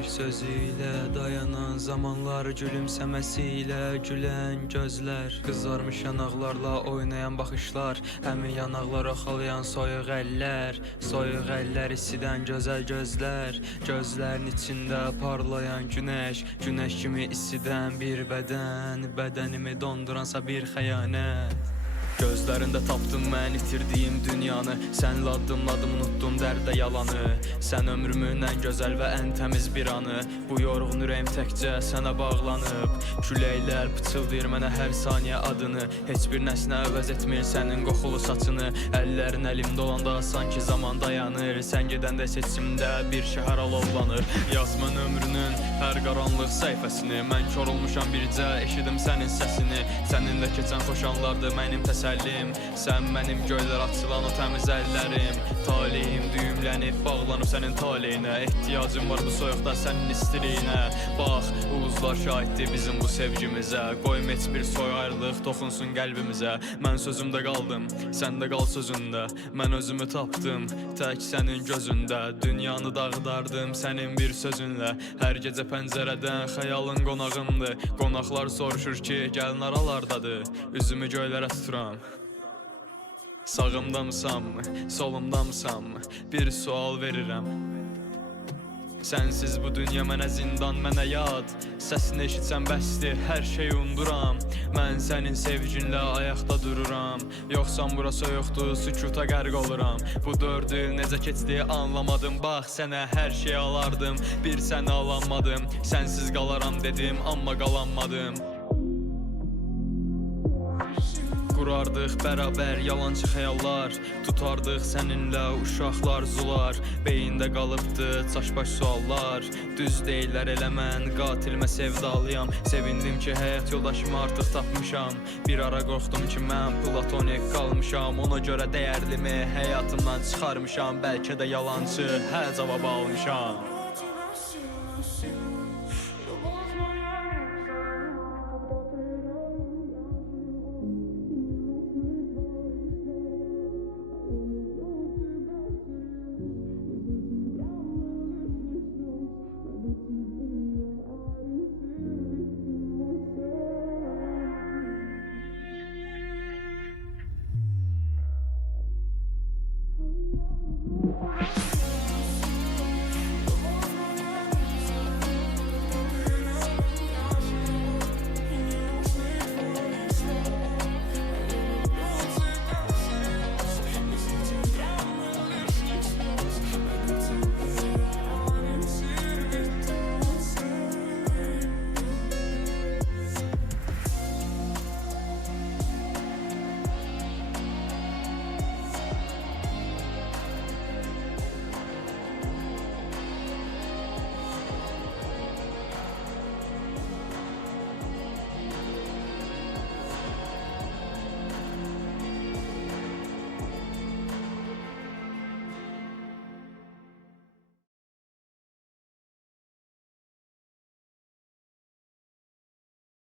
Bir sözüyle dayanan zamanlar, gülümsemesiyle gülen gözler, kızarmış yanaqlarla oynayan baxışlar, həmin yanaqlar oxalayan soyuq əllər, soyuq əllər isidən gözəl gözlər, gözlərin içində parlayan günəş, günəş kimi isidən bir bədən, bədənimi donduransa bir xəyanət. Gözlərində tapdım mən itirdiyim dünyanı, sənlə addımladım, unutdum dərdə yalanı. Sən ömrümün ən gözəl və ən təmiz bir anı, bu yorğun ürəyim təkcə sənə bağlanıb. Küləklər pıçıldayır mənə hər saniyə adını, heç bir nəsnə əvəz etmir sənin qoxulu saçını. Əllərin əlimdə olanda sanki zaman dayanır, sən gedəndə seçimdə bir şəhər alovlanır. Yaz mən ömrünün hər qaranlıq səhifəsini, mən kör olmuşam bircə eşidim sənin səsini. Səninlə keçən xoş anlardır mənim təsəllim, sən mənim göylər açılan o təmiz əllərim. Talihim düyümlənib bağlanıb sənin taleyinə, ehtiyacım var bu soyuqda sənin istiliyinə. Bax, ulduzlar şahiddir bizim bu sevgimizə, qoyma heç bir soy ayrılıq toxunsun qəlbimizə. Mən sözümdə qaldım, sən də qal sözündə, mən özümü tapdım tək sənin gözündə. Dünyanı dağıdardım sənin bir sözünlə, hər gecə pəncərədən xəyalın qonağımdır. Qonaqlar soruşur ki, gəlin aralardadır, üzümü göylərə tuturam. Sağımdamısanmı, solumdamısanmı, bir sual verirəm. Sənsiz bu dünya mənə zindan, mənə yad, səsini eşitsəm bəsdir, hər şeyi unduram. Mən sənin sevginlə ayaqda dururam, yoxsan bura soyuqdur, sükuta qərq oluram. Bu 4 il necə keçdi anlamadım, bax sənə hər şey alardım, bir sənə alanmadım. Sənsiz qalaram dedim, amma qalanmadım. Qurardıq bərabər yalançı xəyallar, tutardıq səninlə uşaqlar zular. Beyində qalıbdı çaşbaş suallar, düz deyirlər elə mən qatilimə sevdalıyam. Sevindim ki həyat yoldaşımı artıq tapmışam, bir ara qorxdum ki mən platonik qalmışam. Ona görə dəyərlimi həyatımdan çıxarmışam, bəlkə də yalançı hə cavab almışam.